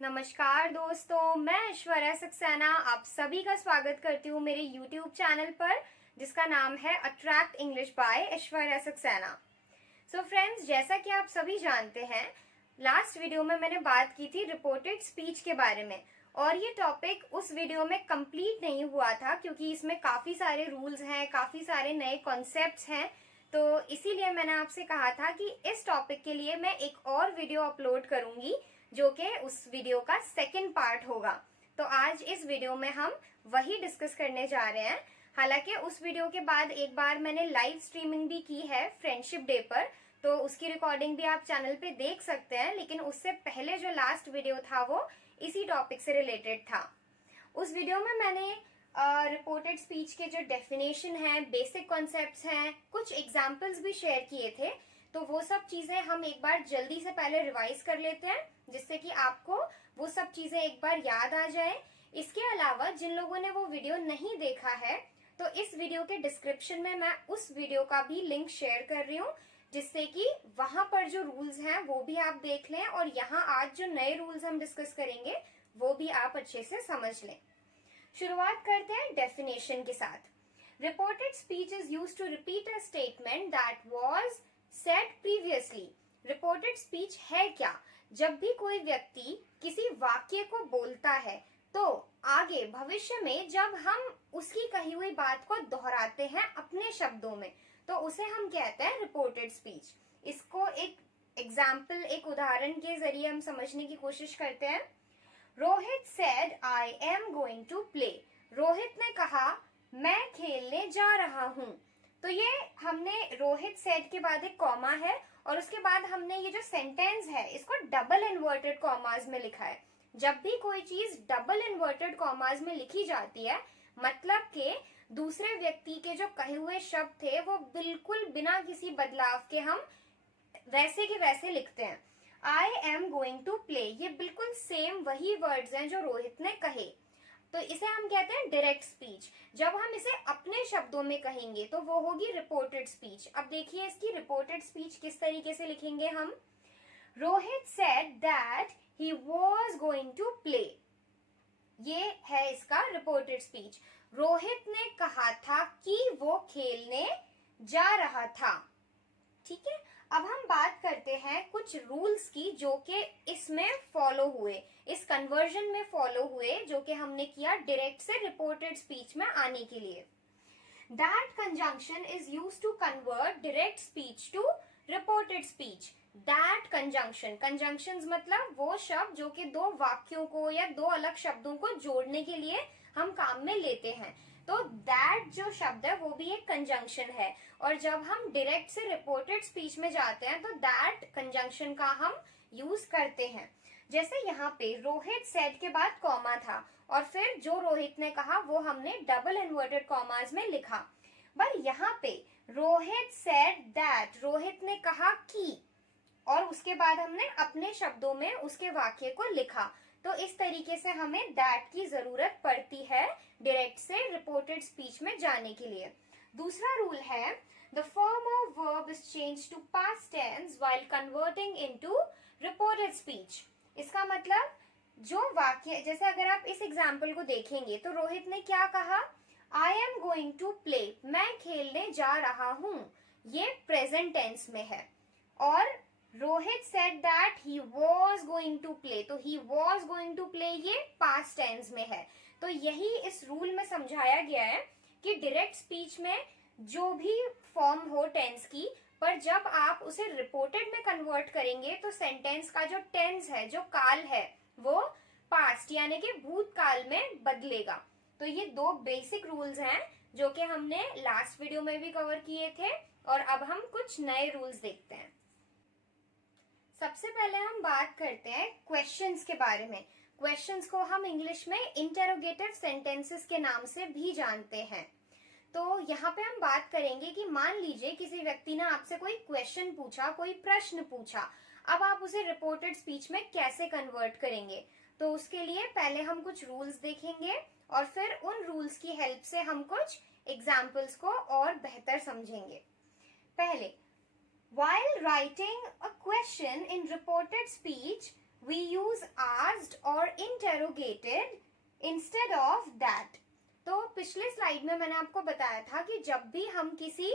नमस्कार दोस्तों, मैं ऐश्वर्या सक्सेना आप सभी का स्वागत करती हूँ मेरे YouTube चैनल पर जिसका नाम है attract English by Aishwarya Saxena. So friends, जैसा कि आप सभी जानते हैं, लास्ट वीडियो में मैंने बात की थी रिपोर्टेड स्पीच के बारे में और ये टॉपिक उस वीडियो में कंप्लीट नहीं हुआ था क्योंकि इसमें काफ़ी सारे रूल्स हैं, काफ़ी सारे नए कॉन्सेप्ट्स हैं। तो इसीलिए मैंने आपसे कहा था कि इस टॉपिक के लिए मैं एक और वीडियो अपलोड करूंगी जो कि उस वीडियो का सेकंड पार्ट होगा। तो आज इस वीडियो में हम वही डिस्कस करने जा रहे हैं। हालांकि उस वीडियो के बाद एक बार मैंने लाइव स्ट्रीमिंग भी की है फ्रेंडशिप डे पर, तो उसकी रिकॉर्डिंग भी आप चैनल पे देख सकते हैं, लेकिन उससे पहले जो लास्ट वीडियो था वो इसी टॉपिक से रिलेटेड था। उस वीडियो में मैंने रिपोर्टेड स्पीच के जो डेफिनेशन है, बेसिक कॉन्सेप्ट्स हैं, कुछ एग्जाम्पल्स भी शेयर किए थे। तो वो सब चीजें हम एक बार जल्दी से पहले रिवाइज कर लेते हैं जिससे कि आपको वो सब चीजें एक बार याद आ जाए। इसके अलावा जिन लोगों ने वो वीडियो नहीं देखा है तो इस वीडियो के डिस्क्रिप्शन में मैं उस वीडियो का भी लिंक शेयर कर रही हूँ जिससे कि वहां पर जो रूल्स हैं वो भी आप देख लें और यहाँ आज जो नए रूल्स हम डिस्कस करेंगे वो भी आप अच्छे से समझ लें। शुरुआत करते हैं डेफिनेशन के साथ। Reported speech is used to repeat a statement that was said previously. Reported speech है क्या? जब भी कोई व्यक्ति किसी वाक्य को बोलता है तो आगे भविष्य में जब हम उसकी कही हुई बात को दोहराते हैं अपने शब्दों में तो उसे हम कहते हैं रिपोर्टेड स्पीच। इसको एक एग्जाम्पल, एक उदाहरण के जरिए हम समझने की कोशिश करते हैं। Rohit said I am going to play. Rohit ने कहा मैं खेलने जा रहा हूँ। तो ये हमने रोहित सेड के बाद एक कॉमा है और उसके बाद हमने ये जो सेंटेंस है इसको डबल इन्वर्टेड कॉमास में लिखा है। जब भी कोई चीज डबल इन्वर्टेड कॉमास में लिखी जाती है मतलब के दूसरे व्यक्ति के जो कहे हुए शब्द थे वो बिल्कुल बिना किसी बदलाव के हम वैसे के वैसे लिखते हैं। I am going to play, ये बिल्कुल सेम वही वर्ड्स हैं जो रोहित ने कहे, तो इसे हम कहते हैं डायरेक्ट स्पीच। जब हम इसे अपने शब्दों में कहेंगे तो वो होगी रिपोर्टेड स्पीच। अब देखिए इसकी रिपोर्टेड स्पीच किस तरीके से लिखेंगे हम। Rohit said that he was going to play, ये है इसका रिपोर्टेड स्पीच। रोहित ने कहा था कि वो खेलने जा रहा था। ठीक है, अब हम बात करते हैं कुछ रूल्स की जो कि इसमें फॉलो हुए, इस कन्वर्जन में फॉलो हुए जो कि हमने किया डायरेक्ट से रिपोर्टेड स्पीच में आने के लिए। That conjunction is used to convert direct speech to reported speech. That conjunction, conjunctions मतलब वो शब्द जो कि दो वाक्यों को या दो अलग शब्दों को जोड़ने के लिए हम काम में लेते हैं। तो दैट जो शब्द है वो भी एक कंजंक्शन है और जब हम डायरेक्ट से रिपोर्टेड स्पीच में जाते हैं तो दैट कंजंक्शन का हम यूज करते हैं। जैसे यहाँ पे रोहित सेड के बाद कॉमा था और फिर जो रोहित ने कहा वो हमने डबल इन्वर्टेड कॉमास में लिखा। पर यहाँ पे रोहित सेड दैट, रोहित ने कहा कि, और उसके बाद हमने अपने शब्दों में उसके वाक्य को लिखा। तो इस तरीके से हमें दैट की जरूरत पड़ती है डायरेक्ट से रिपोर्टेड स्पीच में जाने के लिए। दूसरा रूल है the form of verb is change to past tense while converting into reported speech. इसका मतलब जो वाक्य, जैसे अगर आप इस एग्जाम्पल को देखेंगे तो रोहित ने क्या कहा, I am going to play, मैं खेलने जा रहा हूं, ये प्रेजेंट टेंस में है। और Rohit said that he was going to play, तो he was going to play ये पास्ट टेंस में है। तो यही इस रूल में समझाया गया है कि डायरेक्ट स्पीच में जो भी फॉर्म हो टेंस की, पर जब आप उसे रिपोर्टेड में कन्वर्ट करेंगे तो सेंटेंस का जो टेंस है, जो काल है, वो पास्ट यानी कि भूतकाल में बदलेगा। तो ये दो बेसिक रूल्स हैं जो कि हमने लास्ट वीडियो में भी कवर किए थे और अब हम कुछ नए रूल्स देखते हैं। सबसे पहले हम बात करते हैं क्वेश्चंस के बारे में। क्वेश्चंस को हम इंग्लिश में इंटेरोगेटिव सेंटेंसेस के नाम से भी जानते हैं। तो यहाँ पे हम बात करेंगे कि मान लीजिए किसी व्यक्ति ने आपसे कोई क्वेश्चन पूछा, कोई प्रश्न पूछा, अब आप उसे रिपोर्टेड स्पीच में कैसे कन्वर्ट करेंगे। तो उसके लिए पहले हम कुछ रूल्स देखेंगे और फिर उन रूल्स की हेल्प से हम कुछ एग्जाम्पल्स को और बेहतर समझेंगे। पहले, while writing a question in reported speech, we use ours asked or interrogated instead of that। तो पिछले स्लाइड में मैंने आपको बताया था कि जब भी हम किसी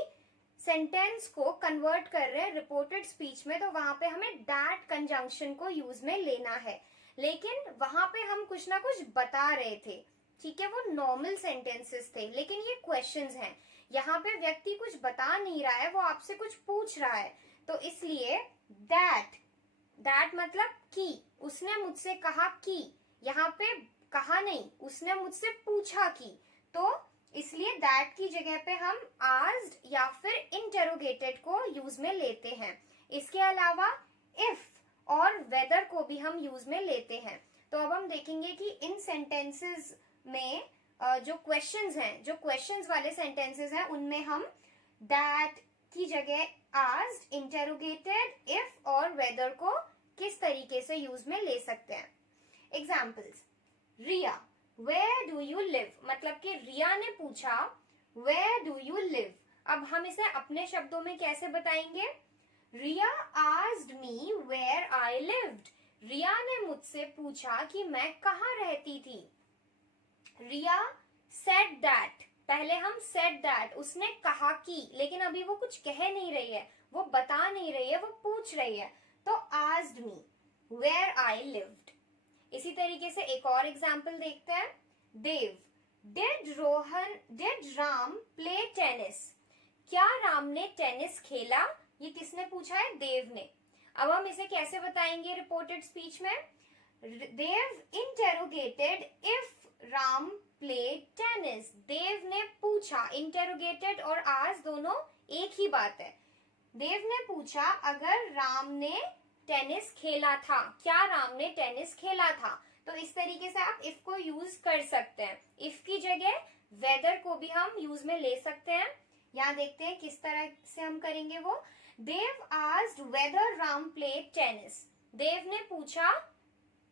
सेंटेंस को कन्वर्ट कर रहे हैं रिपोर्टेड स्पीच में, तो वहां पे हमें दैट कंजंक्शन को यूज में लेना है। लेकिन वहां पे हम कुछ ना कुछ बता रहे थे, ठीक है, वो नॉर्मल सेंटेंसेस थे, लेकिन ये क्वेश्चंस हैं। यहाँ पे व्यक्ति कुछ बता नहीं रहा है, वो आपसे कुछ पूछ रहा है, तो इसलिए दैट मतलब कि, उसने मुझसे कहा कि, यहाँ पे कहा नहीं, उसने मुझसे पूछा कि, तो इसलिए दैट की जगह पे हम आस्क्ड या फिर इंटेरोगेटेड को यूज में लेते हैं। इसके अलावा इफ और वेदर को भी हम यूज में लेते हैं। तो अब हम देखेंगे कि इन सेंटेंसेस में जो क्वेश्चंस हैं, जो क्वेश्चंस वाले सेंटेंसेस हैं, उनमें हम दैट की जगह आस्क्ड, इंटेरोगेटेड, इफ और वेदर को किस तरीके से यूज में ले सकते हैं। Examples, Riya Where do you live? मतलब कि रिया ने पूछा Where do you live? अब हम इसे अपने शब्दों में कैसे बताएंगे? रिया asked me where I lived. रिया ने मुझसे पूछा कि मैं कहाँ रहती थी। रिया said that, पहले हम said that, उसने कहा कि, लेकिन अभी वो कुछ कह नहीं रही है, वो बता नहीं रही है, वो पूछ रही है, तो asked me where I lived। इसी तरीके से एक और एग्जाम्पल देखते हैं। देव, डिड राम प्ले टेनिस? क्या राम ने टेनिस खेला? ये किसने पूछा है? देव ने। अब हम इसे कैसे बताएंगे रिपोर्टेड स्पीच में? देव interrogated if Ram play tennis. Dev ने पूछा, इंटेरोगेटेड और आज दोनों एक ही बात है। देव ने पूछा अगर राम ने टेनिस खेला था, क्या राम ने टेनिस खेला था? तो इस तरीके से आप इफ को यूज कर सकते हैं। इफ की जगह वेदर को भी हम यूज में ले सकते हैं। यहाँ देखते हैं किस तरह से हम करेंगे वो। Dev asked whether Ram played tennis. Dev ने पूछा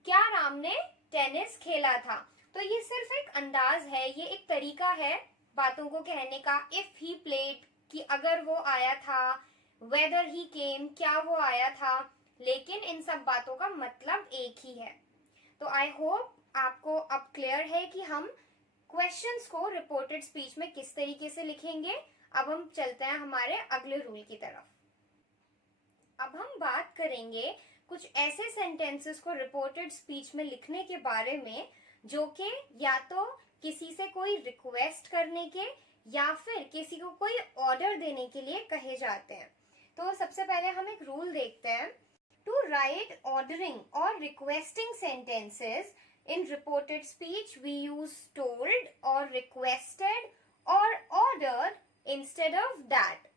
क्या राम ने टेनिस खेला था। तो ये सिर्फ एक अंदाज है, ये एक तरीका है बातों को कहने का। इफ ही प्लेड, कि अगर वो आया था, वेदर ही केम, क्या वो आया था, लेकिन इन सब बातों का मतलब एक ही है। तो आई होप आपको अब क्लियर है कि हम क्वेश्चंस को रिपोर्टेड स्पीच में किस तरीके से लिखेंगे। अब हम चलते हैं हमारे अगले रूल की तरफ। अब हम बात करेंगे कुछ ऐसे सेंटेंसेस को रिपोर्टेड स्पीच में लिखने के बारे में जो कि या तो किसी से कोई रिक्वेस्ट करने के या फिर किसी को कोई ऑर्डर देने के लिए कहे जाते हैं। तो सबसे पहले हम एक रूल देखते हैं। To write ordering or requesting sentences in reported speech, we use told or requested or ordered instead of that।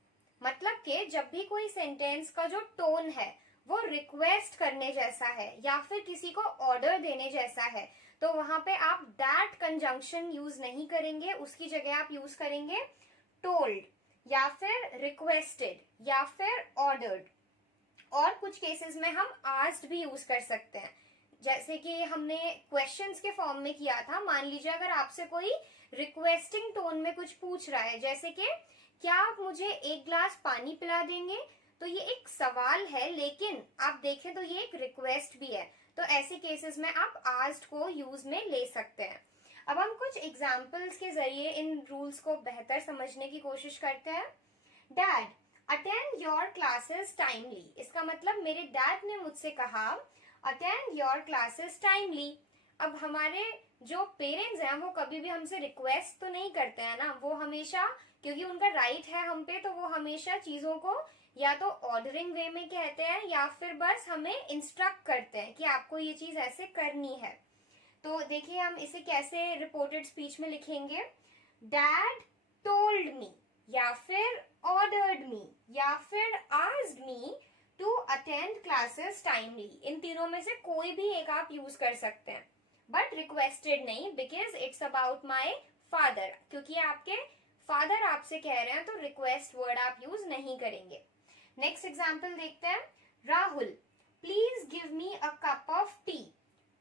मतलब कि जब भी कोई सेंटेंस का जो टोन है वो रिक्वेस्ट करने जैसा है या फिर किसी को ऑर्डर देने जैसा है, तो वहां पे आप दैट कंजंक्शन यूज नहीं करेंगे, उसकी जगह आप यूज करेंगे टोल्ड या फिर रिक्वेस्टेड या फिर ऑर्डर्ड। और कुछ केसेस में हम आस्क्ड भी यूज कर सकते हैं, जैसे कि हमने क्वेश्चंस के फॉर्म में किया था। मान लीजिए अगर आपसे कोई रिक्वेस्टिंग टोन में कुछ पूछ रहा है, जैसे कि क्या आप मुझे एक ग्लास पानी पिला देंगे, तो ये एक सवाल है, लेकिन आप देखें तो ये एक रिक्वेस्ट भी है। तो ऐसे केसेस में आप आस्क्ड को यूज में ले सकते हैं। अब हम कुछ एग्जाम्पल्स के जरिए इन रूल्स को बेहतर समझने की कोशिश करते हैं। Dad, attend your classes timely. इसका मतलब मेरे डैड ने मुझसे कहा अटेंड योर क्लासेस टाइमली। अब हमारे जो पेरेंट्स हैं वो कभी भी हमसे रिक्वेस्ट तो नहीं करते हैं ना, वो हमेशा, क्योंकि उनका राइट है हम पे, तो वो हमेशा चीजों को या तो ऑर्डरिंग वे में कहते हैं या फिर बस हमें इंस्ट्रक्ट करते हैं कि आपको ये चीज ऐसे करनी है। तो देखिए हम इसे कैसे रिपोर्टेड स्पीच में लिखेंगे। डैड टोल्ड मी या फिर ऑर्डर्ड मी या फिर asked me to attend classes timely. इन तीनों में से कोई भी एक आप यूज कर सकते हैं, बट रिक्वेस्टेड नहीं, because it's about my father. क्योंकि आपके फादर आपसे कह रहे हैं तो रिक्वेस्ट वर्ड आप यूज नहीं करेंगे। नेक्स्ट एग्जाम्पल देखते हैं। Rahul, please give me a cup of tea.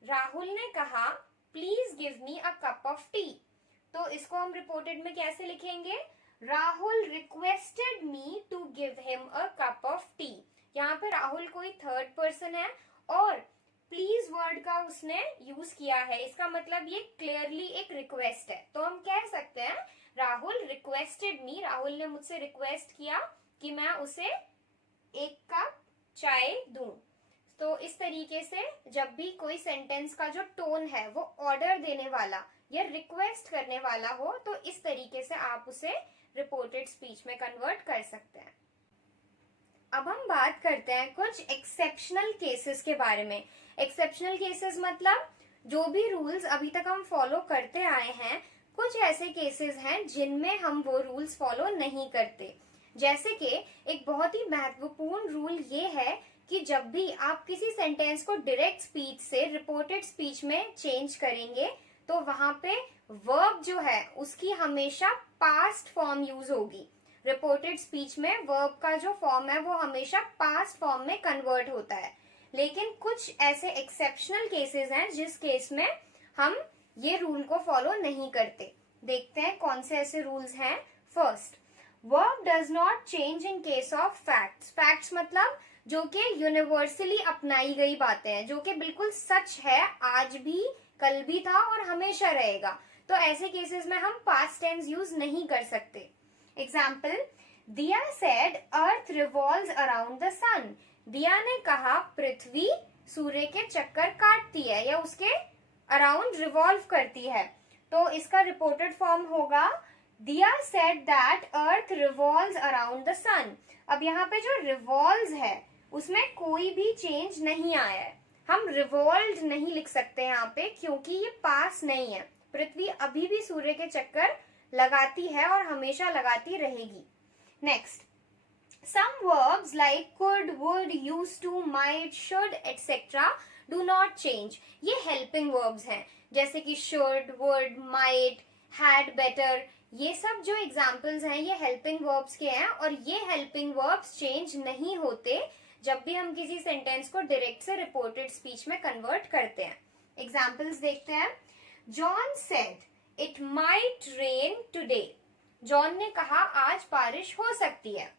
Rahul ने कहा please give me a cup of tea. तो इसको हम रिपोर्टेड में कैसे लिखेंगे? Rahul requested me to give him a cup of tea. यहाँ पे राहुल कोई थर्ड पर्सन है और प्लीज वर्ड का उसने यूज किया है, इसका मतलब ये क्लियरली एक रिक्वेस्ट है। तो हम कह सकते हैं राहुल रिक्वेस्टेड मी, राहुल ने मुझसे रिक्वेस्ट किया कि मैं उसे 1 कप चाय दूं। तो इस तरीके से जब भी कोई सेंटेंस का जो टोन है वो ऑर्डर देने वाला या रिक्वेस्ट करने वाला हो, तो इस तरीके से आप उसे रिपोर्टेड स्पीच में कन्वर्ट कर सकते हैं। अब हम बात करते हैं कुछ एक्सेप्शनल केसेस के बारे में। एक्सेप्शनल केसेस मतलब जो भी रूल्स अभी तक हम फॉलो करते आए हैं, कुछ ऐसे केसेस हैं जिनमें हम वो रूल्स फॉलो नहीं करते। जैसे कि एक बहुत ही महत्वपूर्ण रूल ये है कि जब भी आप किसी सेंटेंस को डायरेक्ट स्पीच से रिपोर्टेड स्पीच में चेंज करेंगे तो वहां पे वर्ब जो है उसकी हमेशा पास्ट फॉर्म यूज होगी। रिपोर्टेड स्पीच में वर्ब का जो फॉर्म है वो हमेशा पास्ट फॉर्म में कन्वर्ट होता है। लेकिन कुछ ऐसे एक्सेप्शनल केसेस हैं जिस केस में हम ये रूल को फॉलो नहीं करते। देखते हैं कौन से ऐसे रूल्स हैं। First, verb does not change in case of facts. Facts मतलब जो कि यूनिवर्सली अपनाई गई बातें हैं, जो कि बिल्कुल सच है, आज भी, कल भी था और हमेशा रहेगा। तो ऐसे केसेस में हम पास्ट टेंस यूज नहीं कर सकते। Example, Diya said earth revolves around the sun. Diya ने कहा पृथ्वी सूर्य के चक्कर काटती है या उसके अराउंड रिवॉल्व करती है। तो इसका रिपोर्टेड फॉर्म होगा Diya said that earth revolves around the sun. अब यहाँ पे जो रिवॉल्व्स है उसमें कोई भी चेंज नहीं आया है। हम रिवॉल्व्ड नहीं लिख सकते यहाँ पे क्योंकि ये पास नहीं है। पृथ्वी अभी भी सूर्य के चक्कर लगाती है और हमेशा लगाती रहेगी। Next, some verbs like could, would, used to, might, should, etc. do not change. ये helping verbs हैं, जैसे कि should, would, might, had, better। ये सब जो examples हैं ये helping verbs के हैं और ये helping verbs change नहीं होते जब भी हम किसी sentence को direct से reported speech में convert करते हैं। Examples देखते हैं। John said it might rain today. John ने कहा आज बारिश हो सकती है।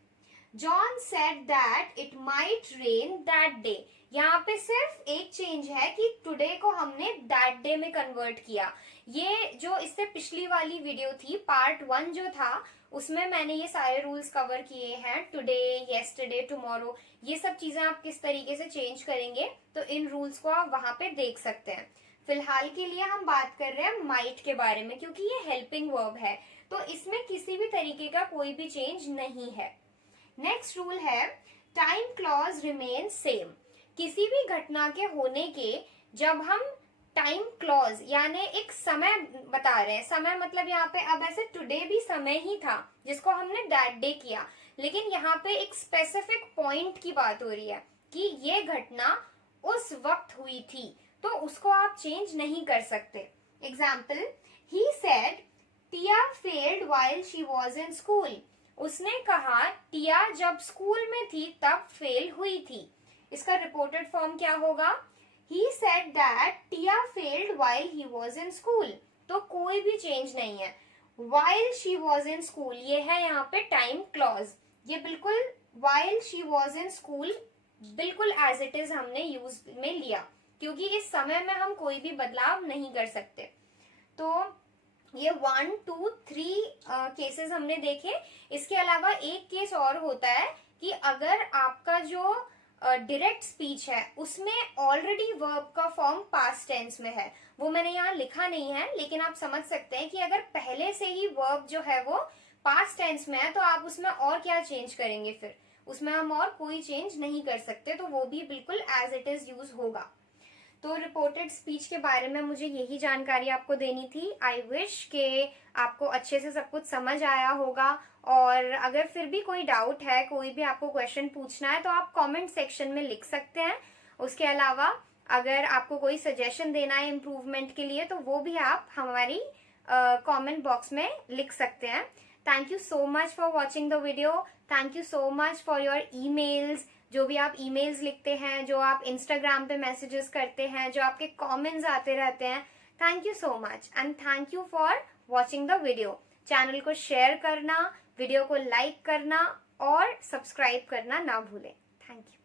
John said that it might rain that day. यहाँ पे सिर्फ एक चेंज है कि टुडे को हमने that day में कन्वर्ट किया। ये जो इससे पिछली वाली वीडियो थी, पार्ट 1 जो था, उसमें मैंने ये सारे रूल्स कवर किए हैं। टुडे, येस्टरडे, टुमारो, ये सब चीजें आप किस तरीके से चेंज करेंगे तो इन रूल्स को आप वहां पे देख सकते हैं। फिलहाल के लिए हम बात कर रहे हैं माइट के बारे में क्योंकि ये हेल्पिंग वर्ब है, तो इसमें किसी भी तरीके का कोई भी चेंज नहीं है। नेक्स्ट रूल है टाइम क्लॉज रिमेन सेम। किसी भी घटना के होने के जब हम टाइम क्लॉज यानी एक समय बता रहे हैं, समय मतलब यहाँ पे अब ऐसे टुडे भी समय ही था जिसको हमने दैट डे किया, लेकिन यहाँ पे एक स्पेसिफिक पॉइंट की बात हो रही है कि ये घटना उस वक्त हुई थी, तो उसको आप चेंज नहीं कर सकते। Example, he said Tia failed while she was in school. उसने कहा टिया जब स्कूल में थी तब फेल हुई थी। इसका रिपोर्टेड फॉर्म क्या होगा? He said that Tia failed while he was in school. तो कोई भी चेंज नहीं है। While she was in school ये है यहाँ पे टाइम क्लॉज, ये बिल्कुल while she was in school बिल्कुल एज इट इज हमने यूज में लिया क्योंकि इस समय में हम कोई भी बदलाव नहीं कर सकते। तो ये 1, 2, 3 केसेस हमने देखे। इसके अलावा एक केस और होता है कि अगर आपका जो डायरेक्ट स्पीच है उसमें ऑलरेडी वर्ब का फॉर्म पास्ट टेंस में है, वो मैंने यहाँ लिखा नहीं है, लेकिन आप समझ सकते हैं कि अगर पहले से ही वर्ब जो है वो पास्ट टेंस में है तो आप उसमें और क्या चेंज करेंगे, फिर उसमें हम और कोई चेंज नहीं कर सकते, तो वो भी बिल्कुल एज इट इज यूज होगा। तो रिपोर्टेड स्पीच के बारे में मुझे यही जानकारी आपको देनी थी। आई विश के आपको अच्छे से सब कुछ समझ आया होगा, और अगर फिर भी कोई डाउट है, कोई भी आपको क्वेश्चन पूछना है तो आप कमेंट सेक्शन में लिख सकते हैं। उसके अलावा अगर आपको कोई सजेशन देना है इम्प्रूवमेंट के लिए तो वो भी आप हमारी कमेंट बॉक्स में लिख सकते हैं। Thank you so much for watching the video. Thank you so much for your emails, जो भी आप ईमेल्स लिखते हैं, जो आप इंस्टाग्राम पे मैसेजेस करते हैं, जो आपके कमेंट्स आते रहते हैं। Thank you so much and thank you for watching the video. Channel को शेयर करना, वीडियो को लाइक करना और सब्सक्राइब करना ना भूलें। Thank you.